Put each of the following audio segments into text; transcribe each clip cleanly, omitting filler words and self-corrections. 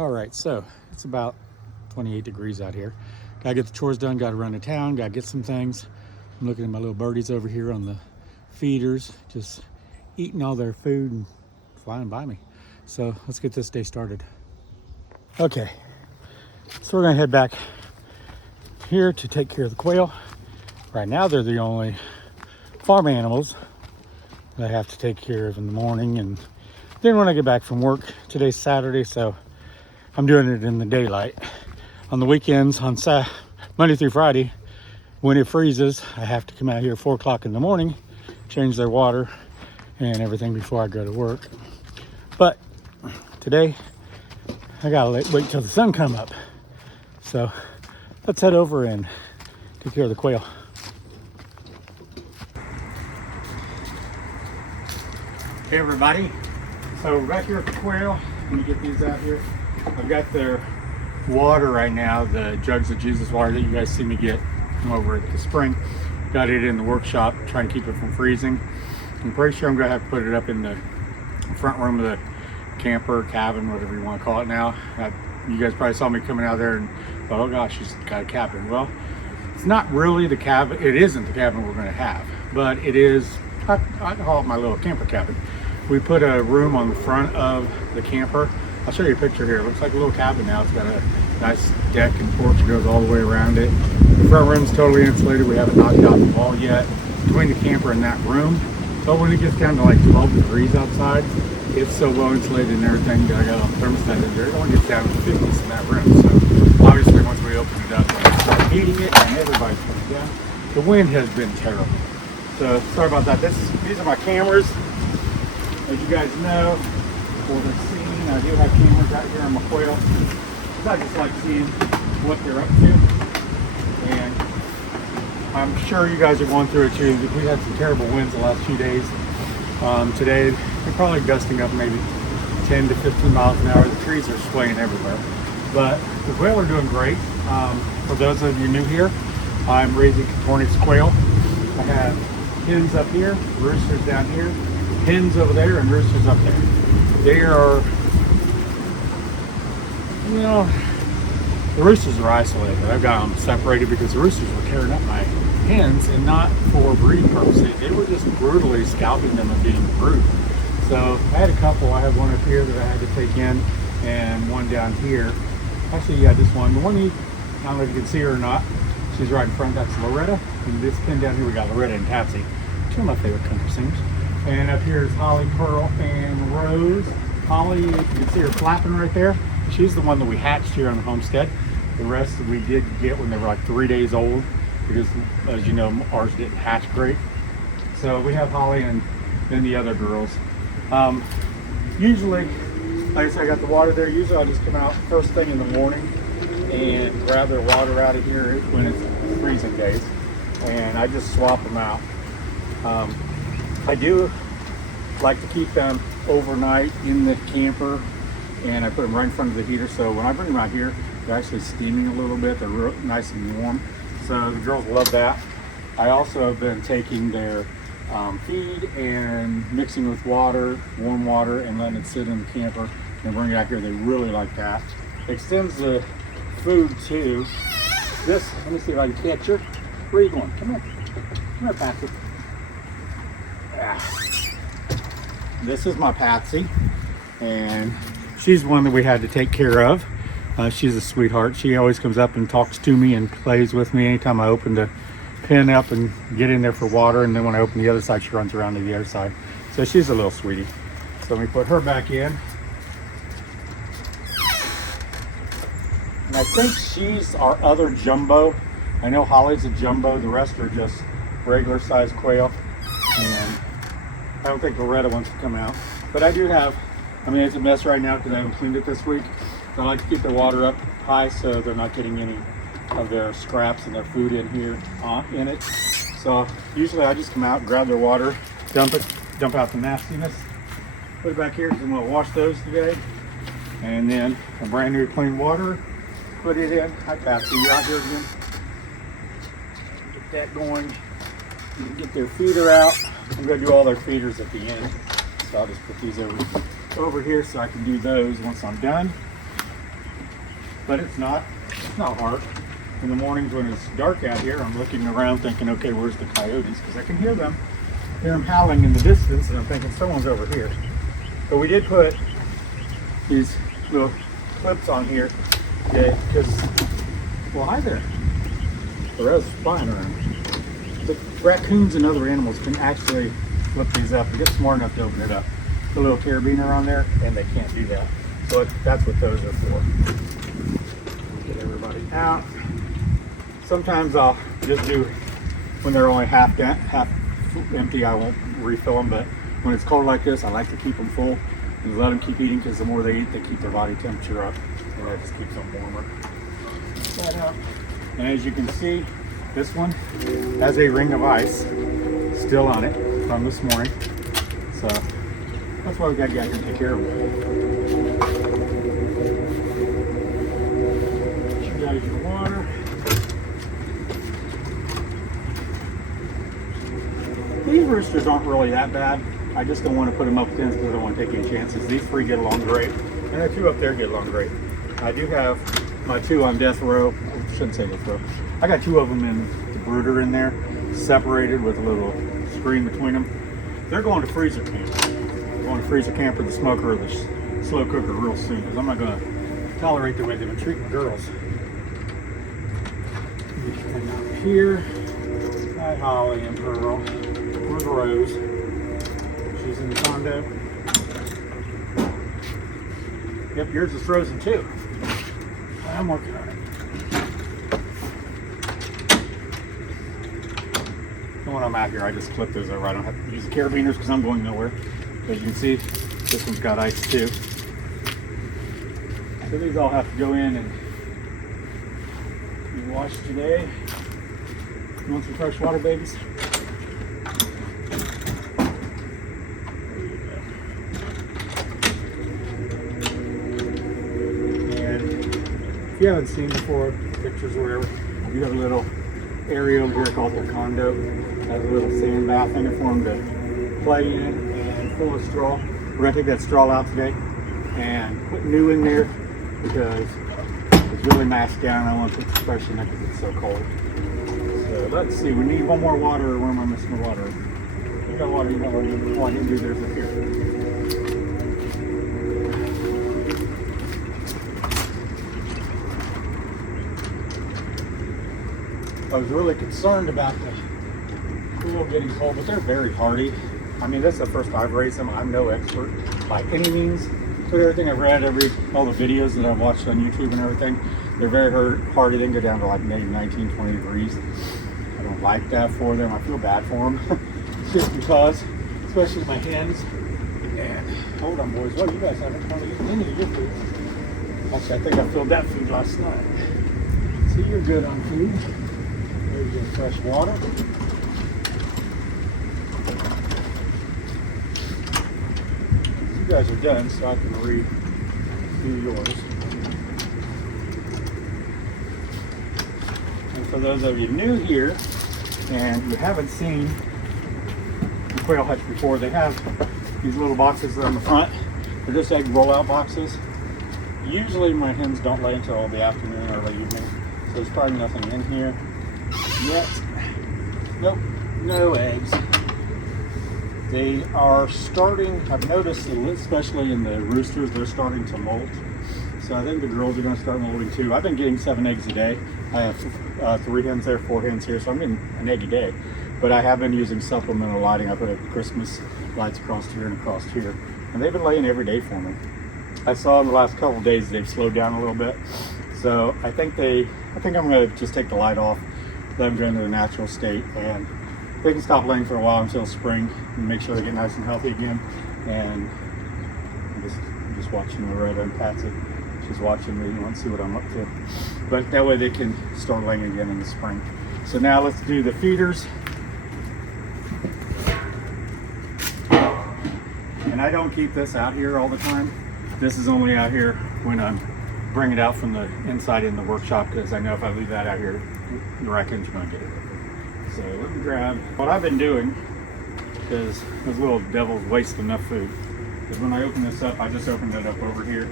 All right, so it's about 28 degrees out here. Gotta get the chores done, gotta run to town, gotta get some things. I'm looking at my little birdies over here on the feeders, just eating all their food and flying by me. So let's get this day started. Okay, so we're gonna head back here to take care of the quail. Right now they're the only farm animals that I have to take care of in the morning, and then when I get back from work, today's Saturday, so I'm doing it in the daylight. On the weekends, on Monday through Friday, when it freezes, I have to come out here at 4 o'clock in the morning, change their water and everything before I go to work. But today, I gotta wait till the sun come up. So let's head over and take care of the quail. Hey everybody, so we're back here at the quail. Let me get these out here. I've got their water right now, the jugs of Jesus water that you guys see me get from over at the spring. Got it in the workshop, trying to keep it from freezing. I'm pretty sure I'm gonna have to put it up in the front room of the camper, cabin, whatever you want to call it now. You guys probably saw me coming out there and thought, oh gosh, she's got a cabin. Well, it's not really the cabin, it isn't the cabin we're gonna have, but it is, I call it my little camper cabin. We put a room on the front of the camper. I'll show you a picture here. It looks like a little cabin now. It's got a nice deck and porch that goes all the way around it. The front room's totally insulated. We haven't knocked out the wall yet between the camper and that room. But when it gets down to like 12 degrees outside, it's so well insulated and everything. I got a thermostat in there. It only gets down to the 50s in that room. So obviously once we open it up, we start heating it and everybody's coming down. The wind has been terrible. So sorry about that. These are my cameras. As you guys know, for the scene, I do have cameras out here on my quail. I just like seeing what they're up to. And I'm sure you guys are going through it too. We had some terrible winds the last few days. Today, they're probably gusting up maybe 10 to 15 miles an hour. The trees are swaying everywhere. But the quail are doing great. For those of you new here, I'm raising Cornish quail. I have hens up here, roosters down here, hens over there, and roosters up there. They are, you know, the roosters are isolated. I've got them separated because the roosters were tearing up my hens, and not for breeding purposes. They were just brutally scalping them and being rude. So I had a couple. I have one up here that I had to take in, and one down here. Actually, yeah, this one. The one I don't know if you can see her or not. She's right in front. That's Loretta. And this pin down here, we got Loretta and Patsy. Two of my favorite country singers. And up here is Holly, Pearl, and Rose. Holly, you can see her flapping right there. She's the one that we hatched here on the homestead. The rest we did get when they were like 3 days old, because as you know, ours didn't hatch great. So we have Holly and then the other girls. Usually, like I said, I got the water there. Usually I'll just come out first thing in the morning and grab their water out of here when it's freezing days. And I just swap them out. I do like to keep them overnight in the camper, and I put them right in front of the heater, so when I bring them out here, they're actually steaming a little bit. They're real nice and warm, so the girls love that. I also have been taking their feed and mixing with water, warm water, and letting it sit in the camper and bring it out here. They really like that. Extends the food too. This, let me see if I can catch her. Where are you going? Come here. Come here, Patsy. This is my Patsy, and she's one that we had to take care of. She's a sweetheart. She always comes up and talks to me and plays with me anytime I open the pen up and get in there for water, and then when I open the other side, she runs around to the other side. So she's a little sweetie. So let me put her back in. And I think she's our other jumbo. I know Holly's a jumbo. The rest are just regular sized quail. And I don't think Loretta wants to come out. But I do have, I mean, it's a mess right now because I haven't cleaned it this week. So I like to keep the water up high so they're not getting any of their scraps and their food in here in it. So usually I just come out, grab their water, dump out the nastiness, put it back here because I'm going to wash those today. And then a brand new clean water, put it in. Hi Patsy, you out here again? Get that going. Get their feeder out. I'm going to do all their feeders at the end. So I'll just put these over here so I can do those once I'm done. but it's not hard. In the mornings when it's dark out here, I'm looking around thinking, okay, where's the coyotes? Because I can hear them howling in the distance, and I'm thinking someone's over here. But we did put these little clips on here because, well, hi there. The rest flying around. The raccoons and other animals can actually flip these up and get smart enough to open it up. The little carabiner on there, and they can't do that. So that's what those are for. Get everybody out. Sometimes I'll just do, when they're only half empty, I won't refill them, but when it's cold like this, I like to keep them full and let them keep eating, because the more they eat, they keep their body temperature up, and that just keeps them warmer. That up. And as you can see, this one has a ring of ice still on it from this morning. So that's why we got to get out and take care of them. You guys your water. These roosters aren't really that bad. I just don't want to put them up with hens because I don't want to take any chances. These three get along great, and the two up there get along great. I do have my two on death row. I shouldn't say death row. I got two of them in the brooder in there, separated with a little screen between them. They're going to freezer camp. They're going to freezer camp or the smoker or the slow cooker real soon, because I'm not going to tolerate the way they've been treating girls. And up here, hi Holly and Pearl. Where's Rose? She's in the condo. Yep, yours is frozen too. I'm working on it. And when I'm out here, I just clip those over. I don't have to use the carabiners because I'm going nowhere. As you can see, this one's got ice too. So these all have to go in and be washed today. You want some fresh water, babies? If you haven't seen before, pictures or whatever, you have a little area over here called the condo. It has a little sand bath in it for them to play in, and full of straw. We're going to take that straw out today and put new in there because it's really mashed down. I want to put the fresh in it because it's so cold. So let's see, we need one more water, or where am I missing the water? You got water, you got water. Oh, I didn't do theirs up here. I was really concerned about the pool getting cold, but they're very hardy. I mean, this is the first I've raised them. I'm no expert by any means. But everything I've read, all the videos that I've watched on YouTube and everything, they're very hardy. They can go down to like maybe 19, 20 degrees. I don't like that for them. I feel bad for them. Just because, especially my hens. And hold on, boys. Well, you guys haven't probably eaten any of your food. Actually, I think I filled that food last night. So you're good on food. There's your fresh water. You guys are done, so I can redo yours. And for those of you new here, and you haven't seen the quail hutch before, they have these little boxes on the front. They're just egg rollout boxes. Usually my hens don't lay until the afternoon or late evening, so there's probably nothing in here yet. Nope, no eggs. They are starting, I've noticed, especially in the roosters, they're starting to molt. So I think the girls are going to start molting too. I've been getting 7 eggs a day. I have 3 hens there, 4 hens here, so I'm getting an egg a day. But I have been using supplemental lighting. I put Christmas lights across here and across here. And they've been laying every day for me. I saw in the last couple of days they've slowed down a little bit. So I think I'm going to just take the light off, let them go into their natural state, and they can stop laying for a while until spring and make sure they get nice and healthy again. And I'm just watching Loretta and Patsy. She's watching me and wants to see what I'm up to. But that way they can start laying again in the spring. So now let's do the feeders. And I don't keep this out here all the time. This is only out here when I'm bringing it out from the inside in the workshop, because I know if I leave that out here, the raccoons are going to get it. So let me grab. What I've been doing, because those little devils waste enough food, is when I open this up, I just opened it up over here.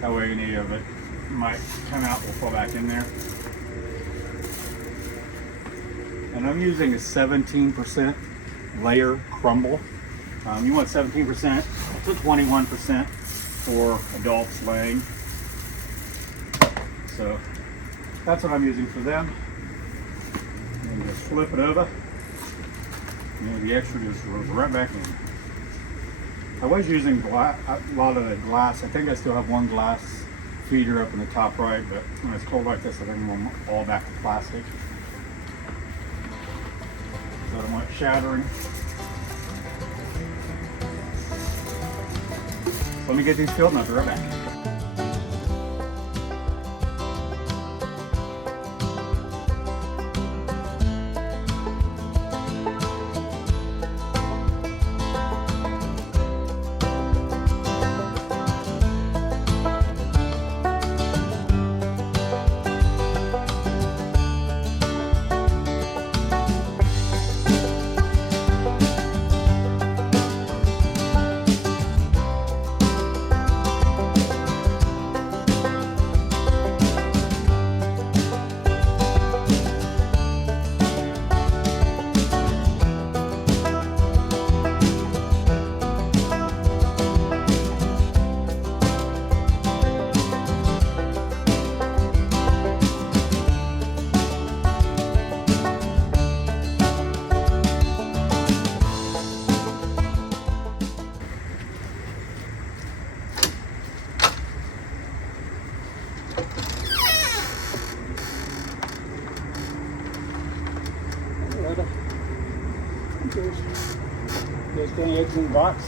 That way any of it might come out, we'll fall back in there. And I'm using a 17% layer crumble. You want 17% to 21% for adults laying. So that's what I'm using for them. And just flip it over. And the extra just goes right back in. I was using a lot of the glass. I think I still have one glass feeder up in the top right, but when it's cold like this, I think I'm going all back to plastic. So I don't want it shattering. Let me get these filled and I'll be right back. There's the eggs in the box.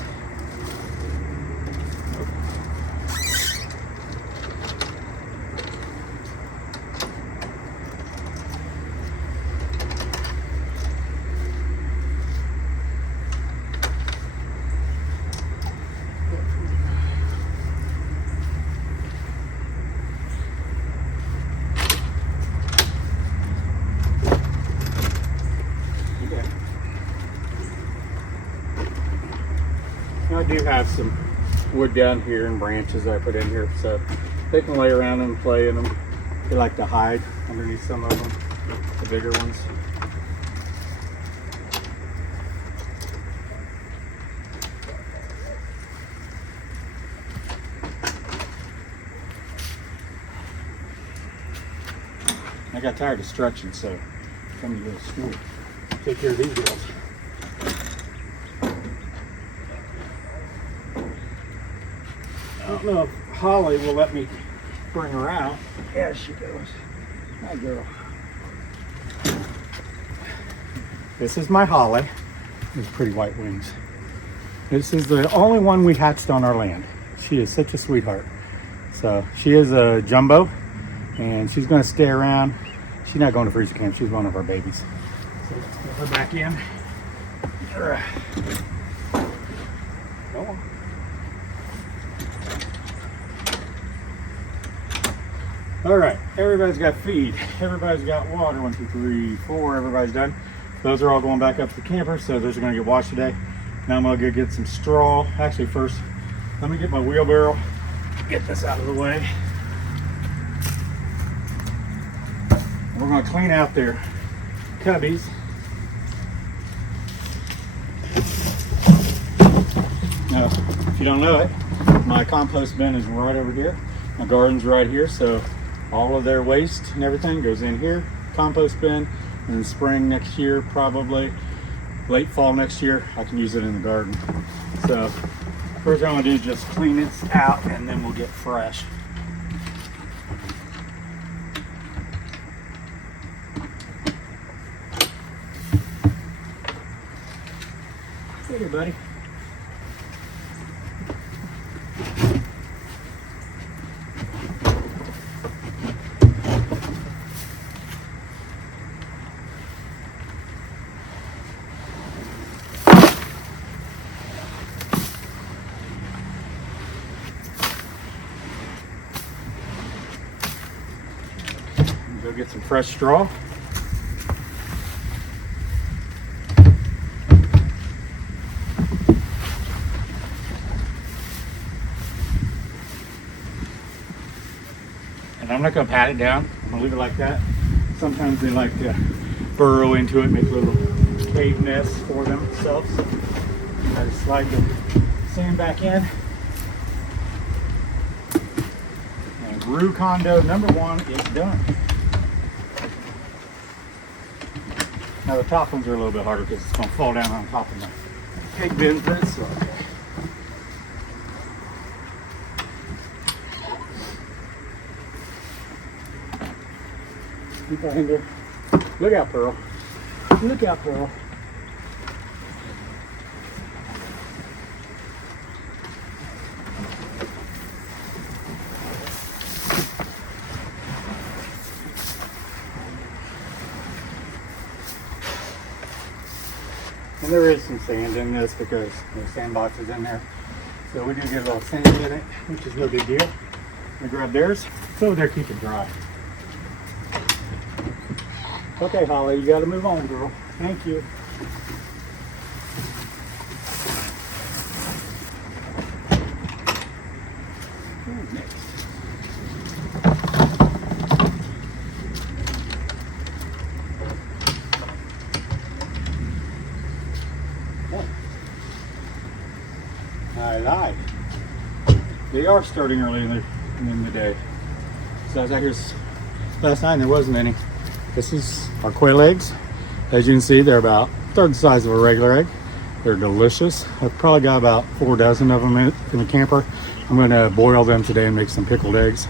I do have some wood down here and branches I put in here, so they can lay around and play in them. They like to hide underneath some of them, the bigger ones. I got tired of stretching, so come to go to school. Take care of these girls. I don't know if Holly will let me bring her out. Yeah, she goes. Hi, girl. This is my Holly. These pretty white wings. This is the only one we hatched on our land. She is such a sweetheart. So she is a jumbo, and she's going to stay around. She's not going to freezer camp. She's one of our babies. So let's get her back in. Go on. All right, everybody's got feed. Everybody's got water. 1, 2, 3, 4. Everybody's done. Those are all going back up to the camper, so those are going to get washed today. Now I'm going to go get some straw. Actually, first, let me get my wheelbarrow. Get this out of the way. We're going to clean out their cubbies. Now, if you don't know it, my compost bin is right over here. My garden's right here, so all of their waste and everything goes in here, compost bin, and in spring next year, probably late fall next year, I can use it in the garden. So first thing I'm gonna do is just clean this out, and then we'll get fresh. Hey, buddy. Go get some fresh straw. I'm not gonna pat it down. I'm gonna leave it like that. Sometimes they like to burrow into it, make a little cave nest for themselves. I just slide the sand back in. And Rue condo number 1 is done. Now the top ones are a little bit harder because it's gonna fall down on top of the cake bins, but it's okay. Keep that in there. Look out, Pearl. Look out, Pearl. And there is some sand in this because there's sandbox is in there. So we do get a little sand in it, which is no big deal. We grab theirs. It's over there, keep it dry. Okay, Holly, you gotta move on, girl. Thank you. Who's next? I lied. They are starting early in the day. So I was out here last night and there wasn't any. This is our quail eggs. As you can see, they're about third the size of a regular egg. They're delicious. I've probably got about 4 dozen of them in the camper. I'm gonna boil them today and make some pickled eggs.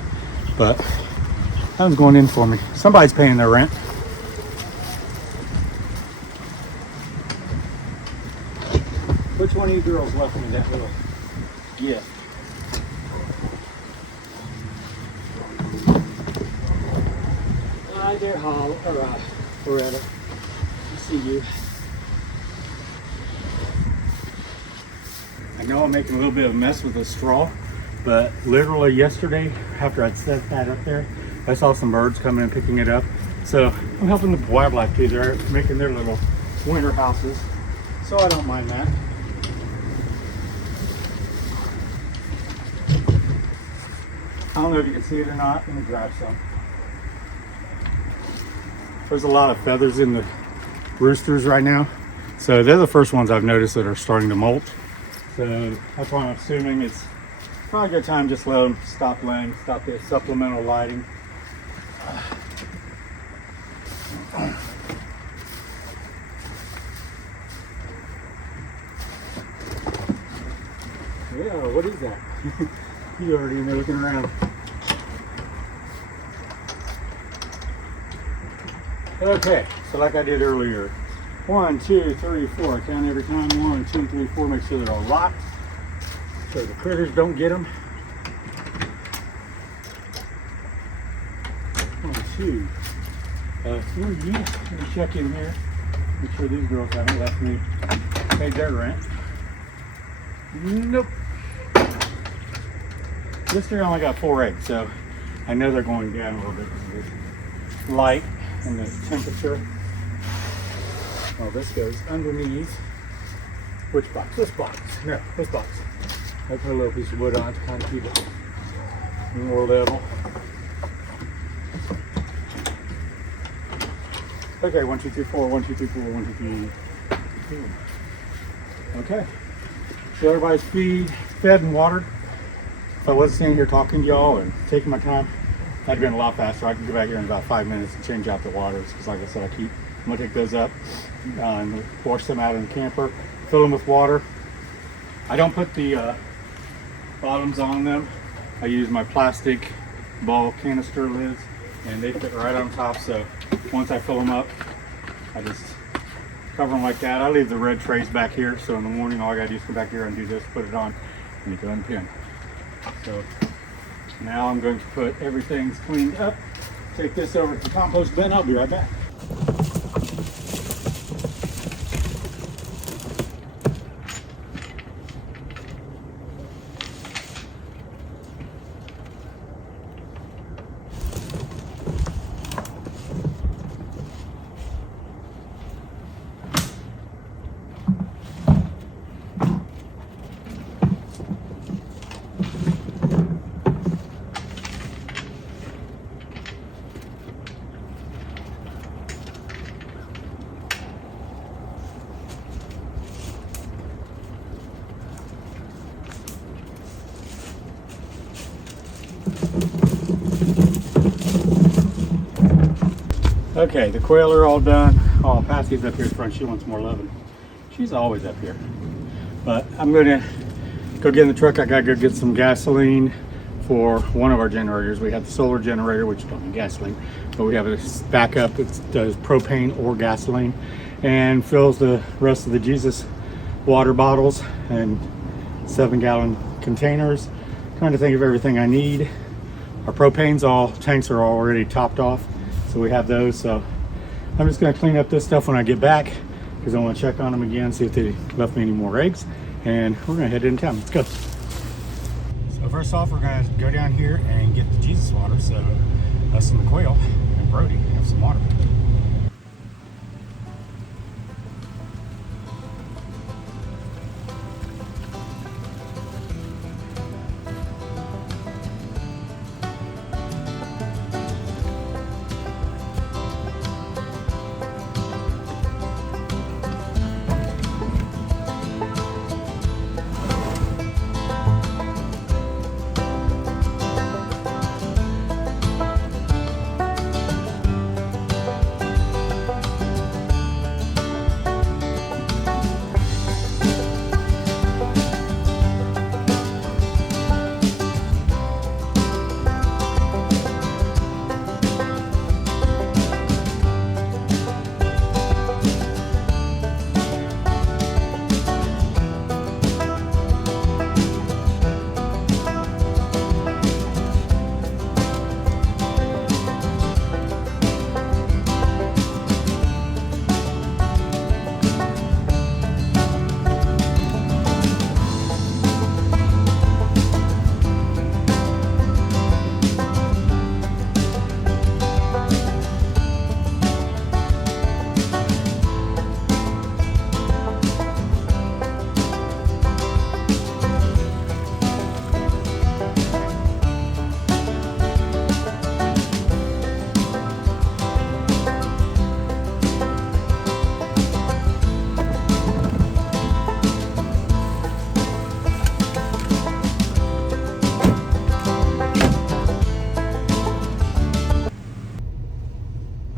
But that one's going in for me. Somebody's paying their rent. Which one of you girls left me that little gift? Hi there, Holly. Alright, Loretta. I see you. I know I'm making a little bit of a mess with the straw, but literally yesterday, after I'd set that up there, I saw some birds coming and picking it up. So I'm helping the wildlife too. They're making their little winter houses. So I don't mind that. I don't know if you can see it or not. Let me grab some. There's a lot of feathers in the roosters right now. So they're the first ones I've noticed that are starting to molt. So that's why I'm assuming it's probably a good time just let them stop laying, stop the supplemental lighting. Yeah, what is that? You already know looking around. Okay, so like I did earlier, 1, 2, 3, 4. I count every time. 1, 2, 3, 4. Make sure they're all locked so the critters don't get them. 1, 2, 3. Yeah. Let me check in here. Make sure these girls haven't left me paid their rent. Nope. This year I only got 4 eggs, so I know they're going down a little bit because of the light and the temperature. Oh, this goes underneath. Which box? This box. No, this box. I put a little piece of wood on to kind of keep it more level. Okay, 1, 2, 3, 4. 1, 2, 3, 4. 1, 2, 3. 4. Okay. So everybody's fed and watered. If I wasn't standing here talking to y'all and taking my time, that'd been a lot faster. I can go back here in about 5 minutes and change out the waters because, like I said, I'm gonna take those up and wash them out in the camper, fill them with water. I don't put the bottoms on them. I use my plastic ball canister lids, and they fit right on top. So once I fill them up, I just cover them like that. I leave the red trays back here, so in the morning all I gotta do is come back here and do this, put it on, and you can unpin. So now I'm going to put everything's cleaned up, take this over to the compost bin. I'll be right back. Okay, the quail are all done. Oh, Patsy's up here front. She wants more loving. She's always up here. But I'm gonna go get in the truck. I gotta go get some gasoline for one of our generators. We have the solar generator, which don't need gasoline, but we have a backup that does propane or gasoline and fills the rest of the Jesus water bottles and 7-gallon containers. Trying to think of everything I need. Our tanks are already topped off, so we have those. So I'm just gonna clean up this stuff when I get back because I want to check on them again, see if they left me any more eggs, and we're gonna head into town. Let's go. So first off, we're gonna go down here and get the Jesus water so us and the quail and Brody have some water.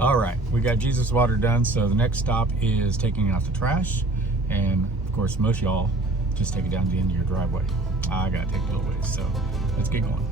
All right, we got Jesus water done, so the next stop is taking out the trash. And of course, most y'all just take it down to the end of your driveway. I gotta take a little ways, so let's get going.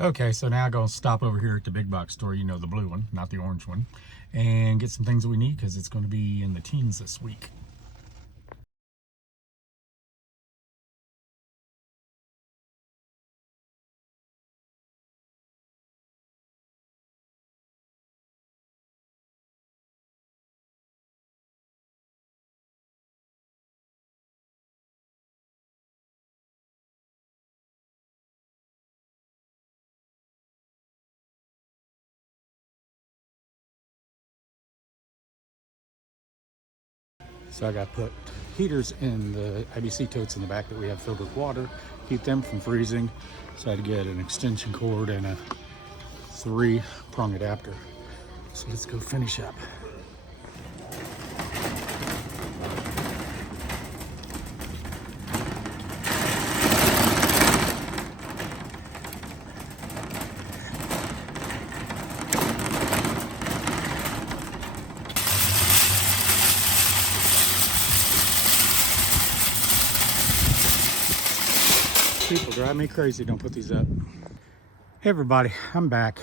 Okay, so now I'm gonna stop over here at the big box store, you know, the blue one, not the orange one, and get some things that we need because it's gonna be in the teens this week. So I got to put heaters in the IBC totes in the back that we have filled with water, keep them from freezing. So I had to get an extension cord and a 3-prong adapter. So let's go finish up. People drive me crazy, don't put these up. Hey everybody, I'm back.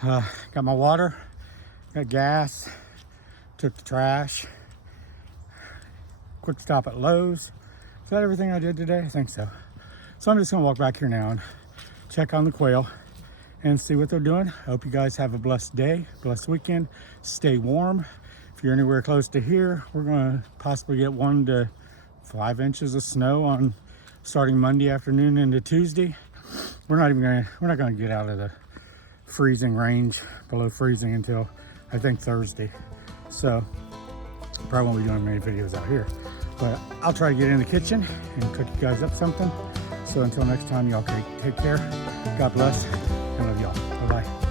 Got my water, got gas, took the trash, quick stop at Lowe's. Is that everything I did today? I think so. So I'm just gonna walk back here now and check on the quail and see what they're doing. I hope you guys have a blessed day, blessed weekend. Stay warm. If you're anywhere close to here, we're gonna possibly get 1 to 5 inches of snow on starting Monday afternoon into Tuesday. We're not gonna get out of the freezing range, below freezing, until I think Thursday. So probably won't be doing many videos out here, but I'll try to get in the kitchen and cook you guys up something. So until next time, y'all take care. God bless and love y'all. Bye bye.